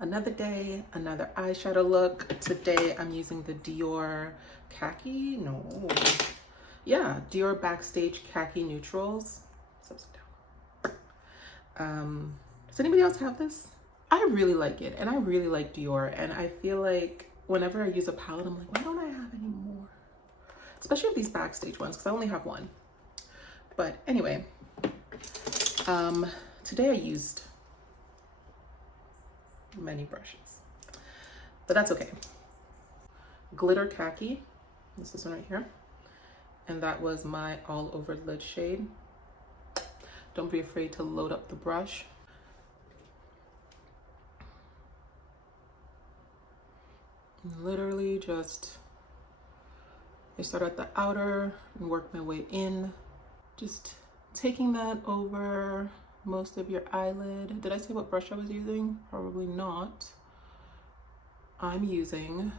Another day, another eyeshadow look. Today I'm using the Dior Khaki. No. Yeah, Dior Backstage Khaki Neutrals. Does anybody else have this? I really like it, and I really like Dior, and I feel like whenever I use a palette, I'm like, why don't I have any more? Especially with these Backstage ones, because I only have one. But anyway, today I used many brushes, but that's okay. Glitter Khaki, this is one right here, and that was my all over lid shade. Don't be afraid to load up the brush. Literally just, I start at the outer and work my way in, just taking that over most of your eyelid. Did I say what brush I was using? Probably not. I'm using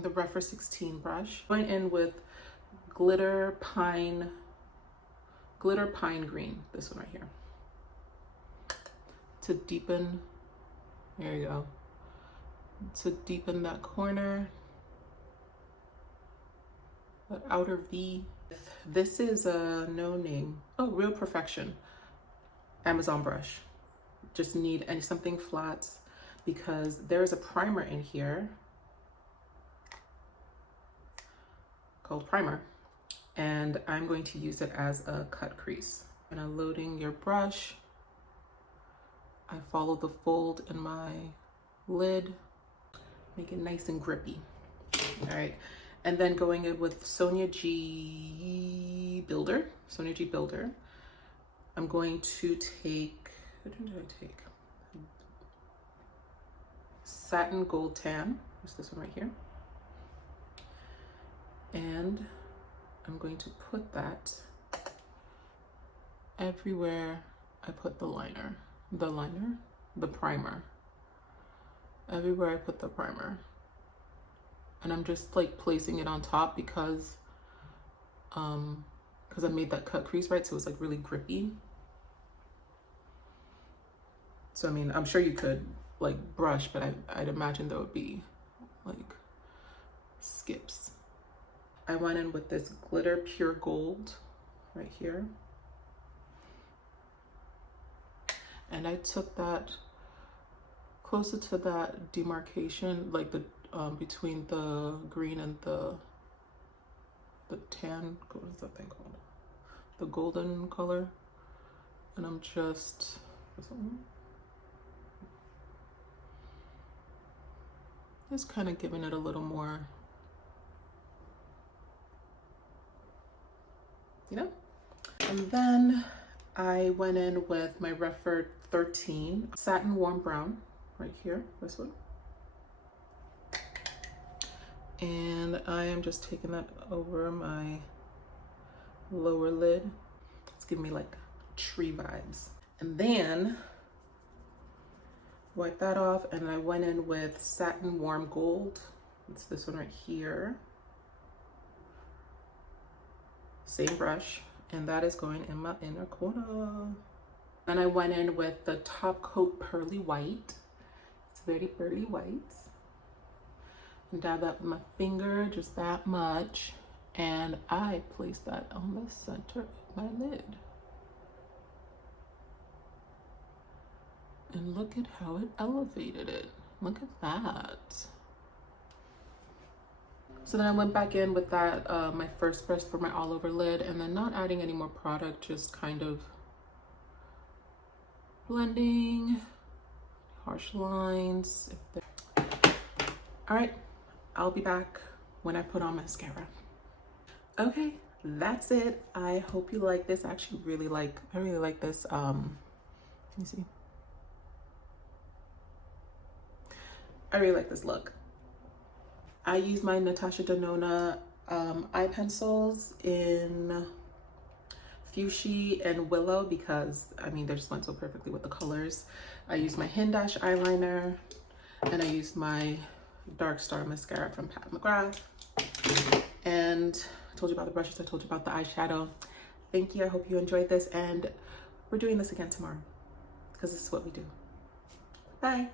the Refer 16 brush. Going in with glitter pine green, this one right here, to deepen, there you go, to deepen that corner, that outer V. This is a no name, oh, Real Perfection Amazon brush. Just need something flat because there's a primer in here called Primer, and I'm going to use it as a cut crease. And I'm loading your brush. I follow the fold in my lid, make it nice and grippy. All right, and then going in with Sonia G Builder. I'm going to take, what did I take? Satin Gold Tan, what's this one right here? And I'm going to put that everywhere I put the primer, everywhere I put the primer. And I'm just like placing it on top because I made that cut crease, right? So it's like really grippy. So I mean, I'm sure you could like brush, but I'd imagine there would be like skips. I went in with this glitter pure gold right here. And I took that closer to that demarcation, like the between the green and the tan, what is that thing called? The golden color. And I'm just kind of giving it a little more, you know? And then I went in with my Refer 13 Satin Warm Brown right here, this one. And I am just taking that over my lower lid. It's giving me like tree vibes. And then wipe that off, and I went in with Satin Warm Gold. It's this one right here. Same brush, and that is going in my inner corner. Then I went in with the Top Coat Pearly White. It's very pearly white. And dab that with my finger, just that much. And I place that on the center of my lid. And look at how it elevated it. Look at that. So then I went back in with that, my first brush for my all over lid, and then not adding any more product, just kind of blending harsh lines. All right, I'll be back when I put on mascara. Okay, that's it. I hope you like this. I actually really like this. Let me see. I really like this look. I use my Natasha Denona eye pencils in Fuchsia and Willow because, I mean, they just went so perfectly with the colors. I use my Hindash eyeliner, and I used my Dark Star mascara from Pat McGrath. And I told you about the brushes, I told you about the eyeshadow. Thank you, I hope you enjoyed this, and We're doing this again tomorrow because this is what we do. Bye.